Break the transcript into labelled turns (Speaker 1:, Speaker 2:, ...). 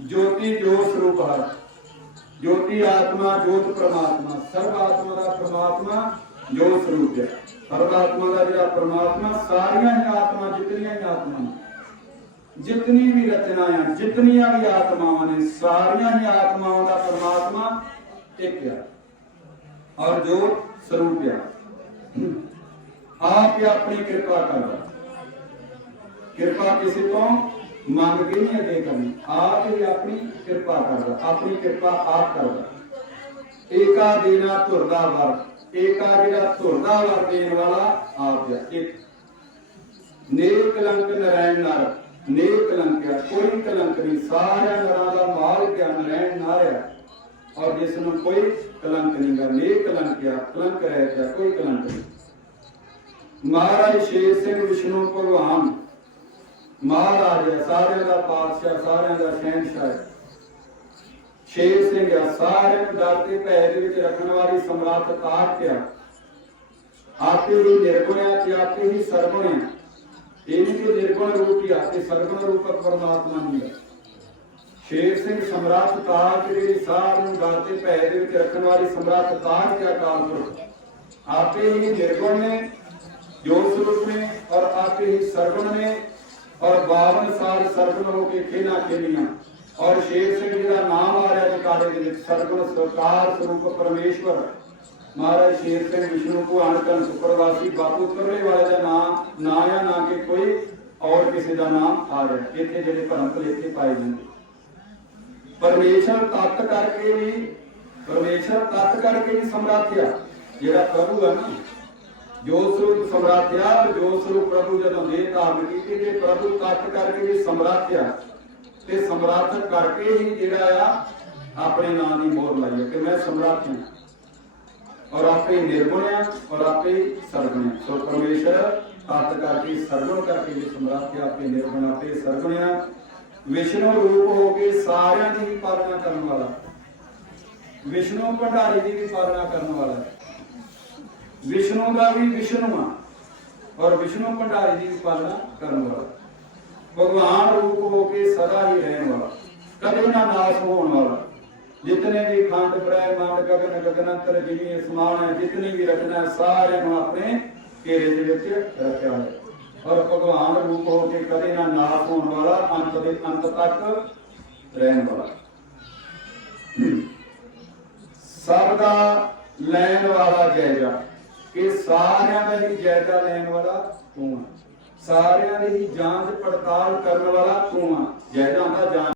Speaker 1: ਜੋਤੀ ਜੋ ਸਰੂਪ ਹੈ। ਜੋਤੀ ਆਤਮਾ, ਜੋਤ ਪ੍ਰਮਾਤਮਾ। ਸਰਬ ਆਤਮਾ ਦਾ ਪ੍ਰਮਾਤਮਾ ਜੋ ਸਰੂਪ ਹੈ। ਸਰਬ ਆਤਮਾ ਦਾ ਜਿਹੜਾ ਪ੍ਰਮਾਤਮਾ, ਸਾਰੀਆਂ ਹੀ ਆਤਮਾ, ਜਿਤਨੀਆਂ ਹੀ ਆਤਮਾ ਜਿਤਨੀ ਵੀ ਰਚਨਾ ਹੈ ਜਿਤਨੀਆਂ ਵੀ ਆਤਮਾਵਾਂ ਨੇ, ਸਾਰੀਆਂ ਹੀ ਆਤਮਾਵਾਂ ਦਾ ਪ੍ਰਮਾਤਮਾ ਇੱਕ ਹੈ ਔਰ ਜੋਤ ਸਰੂਪ ਹੈ ਆਪ ਹੀ ਆਪਣੀ ਕਿਰਪਾ ਕਰਦਾ ਕਿਰਪਾ ਕਿਸੇ ਤੋਂ ਮੰਗ ਕੇ ਨਹੀਂ ਅੱਗੇ ਕਰਨੀ। ਆਪ ਹੀ ਆਪਣੀ ਕਿਰਪਾ ਕਰਦਾ, ਆਪਣੀ ਕਿਰਪਾ ਆਪ ਕਰਦਾ। ਏਕਾ ਦੇਣਾ ਧੁਰਦਾ ਵਰ, ਏਕਾ ਜਿਹੜਾ ਧੁਰਦਾ ਵਰ ਦੇਣ ਵਾਲਾ ਆਪ ਹੈ ਇੱਕ। ਨੇਕ ਕਲੰਕ ਨਰੈਣ ਨਰ, ਨੇਕ ਕਲੰਕ ਹੈ ਕੋਈ ਕਲੰਕ ਨਹੀਂ। ਸਾਰਿਆਂ ਨਰਾਂ ਦਾ ਮਾਲ ਹੈ ਨਰੈਣ ਨਰ ਹੈ ਔਰ ਜਿਸ ਨੂੰ ਕੋਈ ਕਲੰਕ ਨਹੀਂ ਗਾ, ਨੇਕ ਕਲੰਕ ਹੈ ਕਲੰਕ ਰਹਿ ਗਿਆ ਕੋਈ ਕਲੰਕ ਨਹੀਂ। ਮਹਾਰਾਜ ਸ਼ੇਰ ਸਿੰਘ ਵਿਸ਼ਨੂੰ ਭਗਵਾਨ ਮਹਾਰਾਜ ਹੈ ਸਾਰਿਆਂ ਦਾ ਪਾਤਸ਼ਾਹ ਸਾਰਿਆਂ ਦਾ ਸ਼ਹਿਨशाह ਹੈ ਸ਼ੇਰ ਸਿੰਘ ਹੈ ਸਾਰਿਆਂ ਨੂੰ ਦਰ ਤੇ ਭੈ ਦੇ ਵਿੱਚ ਰੱਖਣ ਵਾਲੀ ਸਮਰੱਥ ਤਾਕਤ ਹੈ ਆਪੇ ਹੀ ਨਿਰਗੁਣਿਆ ਤੇ ਆਪੇ ਹੀ ਸਰਗੁਣਿਆ ਇਹ ਨਹੀਂ ਕਿ ਨਿਰਗੁਣ ਰੂਪ ਹੀ ਆ ਤੇ ਸਰਗੁਣ ਰੂਪ ਪਰਮਾਤਮਾ ਨਹੀਂ ਹੈ ਸ਼ੇਰ ਸਿੰਘ ਸਮਰੱਥ ਤਾਕਤ ਜਿਹੜੀ ਸਾਰਿਆਂ ਨੂੰ ਦਰ ਤੇ ਭੈ ਦੇ ਵਿੱਚ ਰੱਖਣ ਵਾਲੀ ਸਮਰੱਥ ਤਾਕਤ ਹੈ ਅਕਾਲ ਪੁਰਖ ਆਪੇ ਹੀ ਨਿਰਗੁਣ ਨੇ ਜੋ ਸਰੂਪ ਨੇ ਔਰ ਆਪੇ ਹੀ ਸਰਗੁਣ ਨੇ ਔਰ 52 ਸਾਲ ਸਰਗੁਣ ਹੋ ਕੇ ਖੇਲਾ ਖੇਲੀਆਂ ਔਰ ਸ਼ੇਰ ਸਿੰਘ ਜੀ ਦਾ ਨਾਮ ਆ ਰਿਹਾ ਕਾਲੇ ਦੇ ਵਿੱਚ, ਸਰਗੁਣ ਸਰਕਾਰ ਸਰੂਪ ਪਰਮੇਸ਼ਵਰ। ਮਹਾਰਾਜ ਸ਼ੇਰ ਸਿੰਘ ਵਿਸ਼ਨੂੰ ਭਗਵਾਨ ਕਨ ਸੁਪਰਵਾਸੀ, ਬਾਪੂ ਕਰਲੇ ਵਾਲੇ ਦਾ ਨਾਮ, ਨਾ ਆ ਨਾ ਕਿ ਕੋਈ ਔਰ ਕਿਸੇ ਦਾ ਨਾਮ ਆ ਰਿਹਾ। ਇੱਥੇ ਜਿਹੜੇ ਭਰਮ ਭਲੇਖੇ ਪਾਏ ਜਾਂਦੇ। ਪਰਮੇਸ਼ਰ ਤੱਤ ਕਰਕੇ ਵੀ, ਪਰਮੇਸ਼ਰ ਤੱਤ ਕਰਕੇ ਵੀ ਸਮਰੱਥ ਜਿਹੜਾ ਪ੍ਰਭੂ ਹੈ ਨਾ ਜੋ ਸਰੂਪ ਸਮਰੱਥ ਜੋ ਪ੍ਰਭੂ ਜਦੋਂ ਦੇ ਧਾਰਨ ਕੀਤੀ ਤੇ ਪ੍ਰਭੂ ਤੱਤ ਕਰਕੇ ਵੀ ਸਮਰੱਥ ਤੇ ਸਮਰੱਥ ਕਰਕੇ ਹੀ ਜਿਹੜਾ ਆ, ਆਪਣੇ ਨਾਂ ਦੀ ਮੋਹਰ ਲਾਈ ਕਿ ਮੈਂ ਸਮਰੱਥ ਹਾਂ। ਔਰ ਆਪੇ ਨਿਰਗੁਣ ਆ ਔਰ ਆਪੇ ਸਰਗੁਣ ਸੋ ਪਰਮੇਸ਼ਰ ਤੱਤ ਕਰਕੇ, ਸਰਗੁਣ ਕਰਕੇ ਵੀ ਸਮਰੱਥ ਆਪੇ ਨਿਰਗੁਣ ਆਪੇ ਸਰਗੁਣ ਆ ਵਿਸ਼ਨੂੰ ਰੂਪ ਹੋ ਕੇ ਸਾਰਿਆਂ ਦੀ ਵੀ ਪਾਲਣਾ ਕਰਨ ਵਾਲਾ। ਵਿਸ਼ਨੂੰ ਭੰਡਾਰੀ ਦੀ ਵੀ ਪਾਲਣਾ ਕਰਨ ਵਾਲਾ। ਵਿਸ਼ਨੂੰ ਦਾ ਵੀ ਵਿਸ਼ਨੂੰ ਆ। ਔਰ ਵਿਸ਼ਨੂੰ ਭੰਡਾਰੀ ਦੀ ਪਾਲਣਾ ਕਰਨ ਵਾਲਾ। ਭਗਵਾਨ ਰੂਪ ਹੋ ਕੇ ਸਦਾ ਹੀ ਰਹਿਣ ਵਾਲਾ। ਕਦੇ ਨਾ ਨਾਸ ਹੋਣ ਵਾਲਾ। ਜਿਤਨੇ ਵੀ ਖੰਡ ਬ੍ਰਹਿਮੰਡ ਗਗਨ, ਗਗਨੰਤਰ, ਜਿਨੀ ਸਮਾਨ ਹੈ, ਜਿਤਨੀ ਵੀ ਰਚਨਾ ਹੈ ਨੂੰ ਆਪਣੇ ਘੇਰੇ ਦੇ ਵਿੱਚ ਰੱਖਿਆ ਹੋਇਆ। ਔਰ ਭਗਵਾਨ ਰੂਪ ਹੋ ਕੇ ਕਦੇ ਨਾ ਨਾਸ ਹੋਣ ਵਾਲਾ, ਅੰਤ ਦੇ ਅੰਤ ਤੱਕ ਰਹਿਣ ਵਾਲਾ। ਸਭ ਦਾ ਲੈਣ ਵਾਲਾ ਜਾਇਜ਼ਾ ਇਹ ਸਾਰਿਆਂ ਦਾ ਹੀ ਜਾਇਜ਼ਾ ਲੈਣ ਵਾਲਾ ਤੂੰ ਆ। ਸਾਰਿਆਂ ਦੀ ਹੀ ਜਾਂਚ ਪੜਤਾਲ ਕਰਨ ਵਾਲਾ ਤੂੰ ਆ। ਜਾਇਜ਼ਾ ਦਾ ਜਾਂਚ